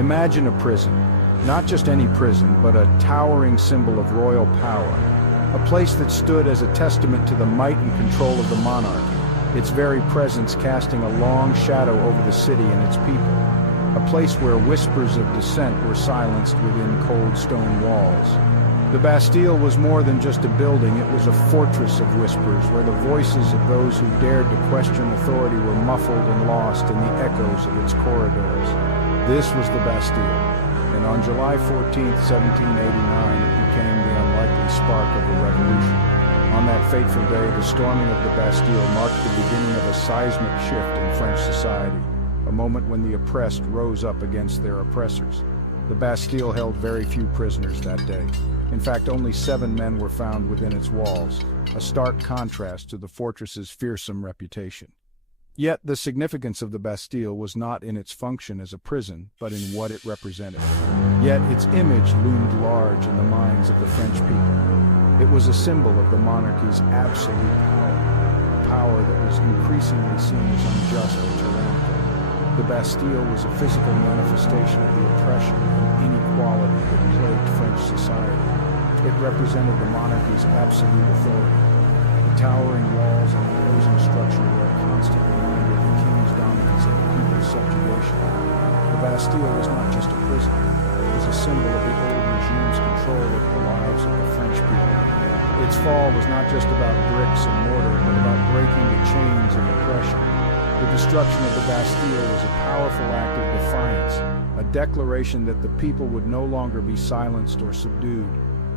Imagine a prison. Not just any prison, but a towering symbol of royal power. A place that stood as a testament to the might and control of the monarchy, its very presence casting a long shadow over the city and its people. A place where whispers of dissent were silenced within cold stone walls. The Bastille was more than just a building, it was a fortress of whispers, where the voices of those who dared to question authority were muffled and lost in the echoes of its corridors. This was the Bastille, and on July 14, 1789, it became the unlikely spark of a revolution. On that fateful day, the storming of the Bastille marked the beginning of a seismic shift in French society, a moment when the oppressed rose up against their oppressors. The Bastille held very few prisoners that day. In fact, only 7 men were found within its walls, a stark contrast to the fortress's fearsome reputation. Yet, the significance of the Bastille was not in its function as a prison, but in what it represented. Yet, its image loomed large in the minds of the French people. It was a symbol of the monarchy's absolute power that was increasingly seen as unjust and tyrannical. The Bastille was a physical manifestation of the oppression and inequality that plagued French society. It represented the monarchy's absolute authority. The towering walls and imposing structure were a constant reminder of the king's dominance and the people's subjugation. The Bastille was not just a prison, it was a symbol of the old regime's control over the lives of the French people. Its fall was not just about bricks and mortar, but about breaking the chains of oppression. The destruction of the Bastille was a powerful act of defiance, a declaration that the people would no longer be silenced or subdued.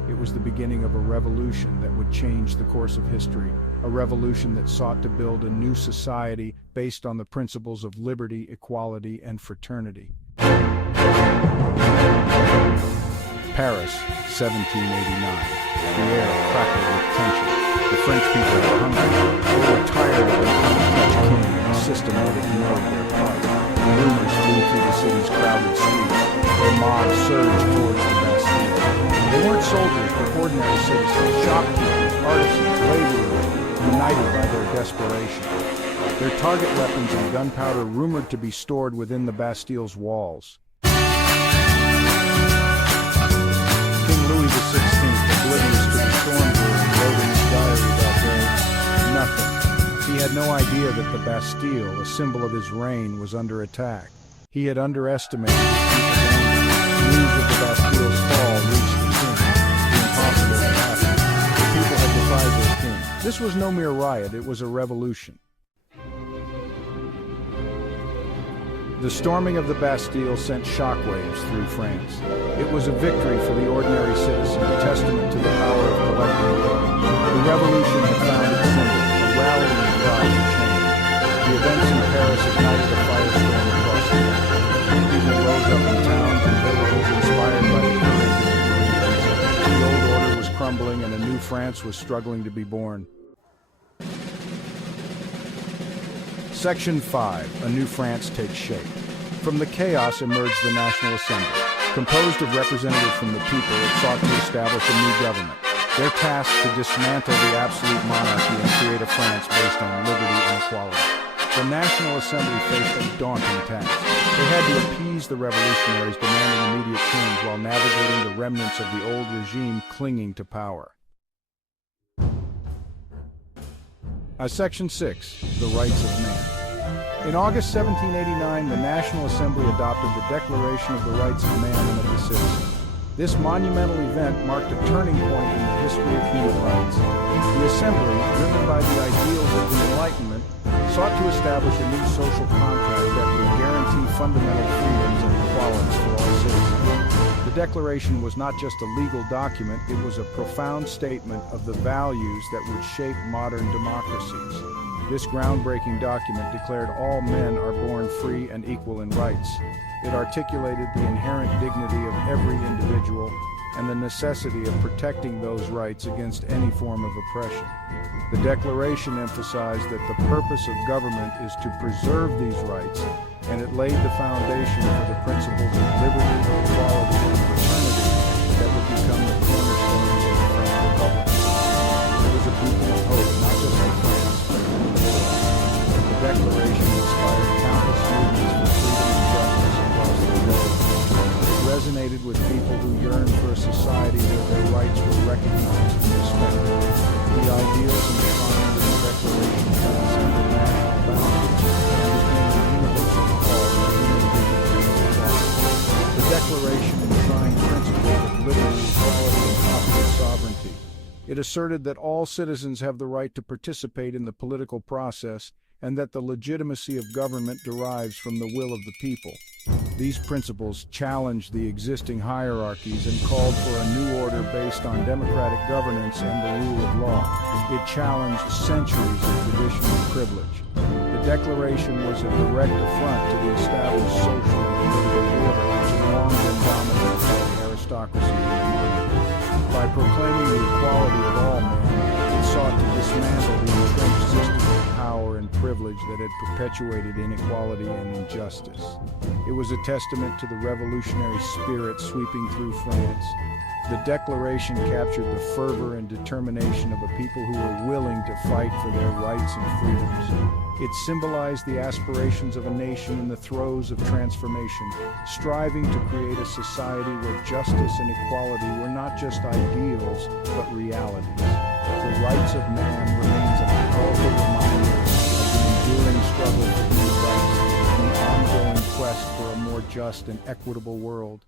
It was the beginning of a revolution that would change the course of history, a revolution that sought to build a new society based on the principles of liberty, equality, and fraternity. Paris, 1789. The air crackled with tension. The French people were hungry. They were tired of an out-of-touch king and a system that ignored their plight. Rumors flew through the city's crowded streets. The mob surged towards the Bastille. They weren't soldiers, but ordinary citizens, shopkeepers, artisans, laborers, united by their desperation. Their target weapons and gunpowder rumored to be stored within the Bastille's walls. King Louis XVI, oblivious to the storm warning, wrote in his diary that day, nothing. He had no idea that the Bastille, a symbol of his reign, was under attack. He had underestimated his people's anger. News of the Bastille's fall reached the king. The impossible had happened. The people had defied their king. This was no mere riot, it was a revolution. The storming of the Bastille sent shockwaves through France. It was a victory for the ordinary citizen, a testament to the power of collective will. The revolution had found its symbol, a rallying cry for change. The events in Paris ignited a firestorm across the country. People rose up in towns and villages inspired by the courage of the Parisians. The old order was crumbling and a new France was struggling to be born. Section 5. A new France takes shape. From the chaos emerged the National Assembly. Composed of representatives from the people, it sought to establish a new government. Their task to dismantle the absolute monarchy and create a France based on liberty and equality. The National Assembly faced a daunting task. They had to appease the revolutionaries demanding immediate change while navigating the remnants of the old regime clinging to power. Section 6. The Rights of Man. In August 1789, the National Assembly adopted the Declaration of the Rights of Man and of the Citizen. This monumental event marked a turning point in the history of human rights. The Assembly, driven by the ideals of the Enlightenment, sought to establish a new social contract that would guarantee fundamental freedoms and equality for all citizens. The Declaration was not just a legal document, it was a profound statement of the values that would shape modern democracies. This groundbreaking document declared all men are born free and equal in rights. It articulated the inherent dignity of every individual and the necessity of protecting those rights against any form of oppression. The Declaration emphasized that the purpose of government is to preserve these rights, and it laid the foundation for the principles of liberty, equality, and fraternity that would become the cornerstones of the French Republic. It was a beacon of hope, not just in France, but in the world. The Declaration inspired countless movements for freedom and justice across the globe. It asserted that all citizens have the right to participate in the political process and that the legitimacy of government derives from the will of the people. These principles challenged the existing hierarchies and called for a new order based on democratic governance and the rule of law. It challenged centuries of traditional privilege. The Declaration was a direct affront to the established social and political order which had long been dominated by the aristocracy and the monarchy. By proclaiming the equality of all men, it sought to dismantle the entrenched system of power and privilege that had perpetuated inequality and injustice. It was a testament to the revolutionary spirit sweeping through France. The Declaration captured the fervor and determination of a people who were willing to fight for their rights and freedoms. It symbolized the aspirations of a nation in the throes of transformation, striving to create a society where justice and equality were not just ideals, but realities. The rights of man remains a powerful reminder of the enduring struggle for human rights and the ongoing quest for a more just and equitable world.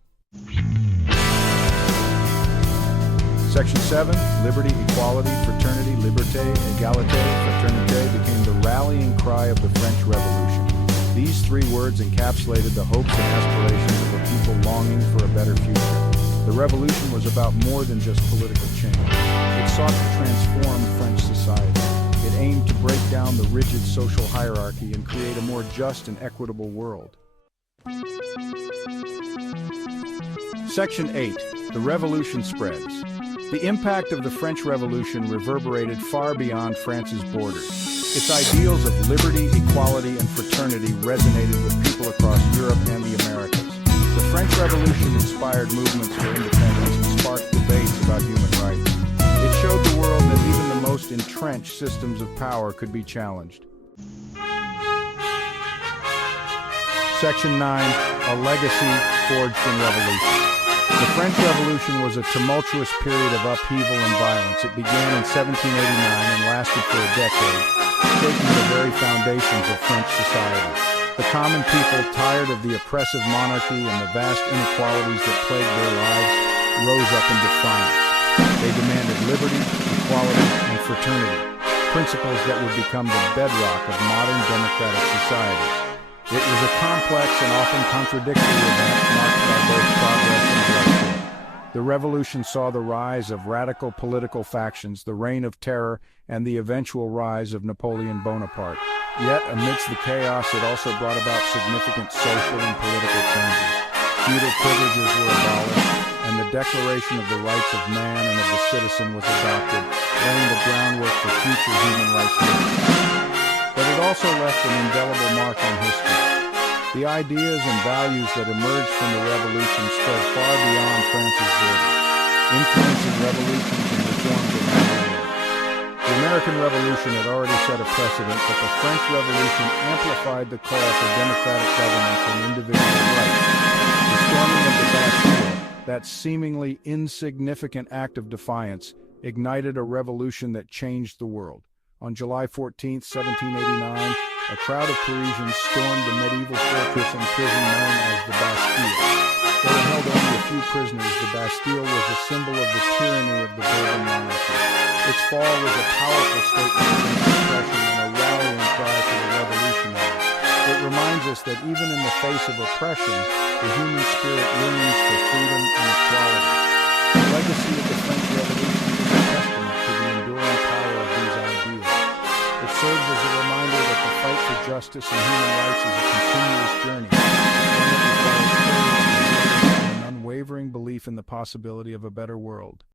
Section 7, Liberty, Equality, Fraternity, Liberté, Égalité, Fraternité became the rallying cry of the French Revolution. These three words encapsulated the hopes and aspirations of a people longing for a better future. The revolution was about more than just political change. It sought to transform French society. It aimed to break down the rigid social hierarchy and create a more just and equitable world. Section 8, The Revolution Spreads. The impact of the French Revolution reverberated far beyond France's borders. Its ideals of liberty, equality, and fraternity resonated with people across Europe and the Americas. The French Revolution inspired movements for independence and sparked debates about human rights. It showed the world that even the most entrenched systems of power could be challenged. Section 9, A Legacy Forged in Revolution. The French Revolution was a tumultuous period of upheaval and violence. It began in 1789 and lasted for a decade, shaking the very foundations of French society. The common people, tired of the oppressive monarchy and the vast inequalities that plagued their lives, rose up in defiance. They demanded liberty, equality, and fraternity, principles that would become the bedrock of modern democratic societies. It was a complex and often contradictory event marked by both progress and bloodshed. The revolution saw the rise of radical political factions, the reign of terror, and the eventual rise of Napoleon Bonaparte. Yet, amidst the chaos, it also brought about significant social and political changes. Feudal privileges were abolished, and the Declaration of the Rights of Man and of the Citizen was adopted, laying the groundwork for future human rights movements. But it also left an indelible mark on history. The ideas and values that emerged from the revolution spread far beyond France's borders, influencing revolutions and reforms around the world. The American Revolution had already set a precedent, but the French Revolution amplified the call for democratic governance and individual rights. The storming of the Bastille, that seemingly insignificant act of defiance, ignited a revolution that changed the world. On July 14, 1789, a crowd of Parisians stormed the medieval fortress and prison known as the Bastille. Though it held only a few prisoners, the Bastille was a symbol of the tyranny of the Bourbon monarchy. Its fall was a powerful statement against oppression and a rallying cry for the revolutionaries. It reminds us that even in the face of oppression, the human spirit yearns for freedom and equality. The legacy of the French Revolution is a testament to the enduring power of these ideals. It serves as a reminder that the fight for justice and human rights is a continuous journey, one that requires courage and an unwavering belief in the possibility of a better world.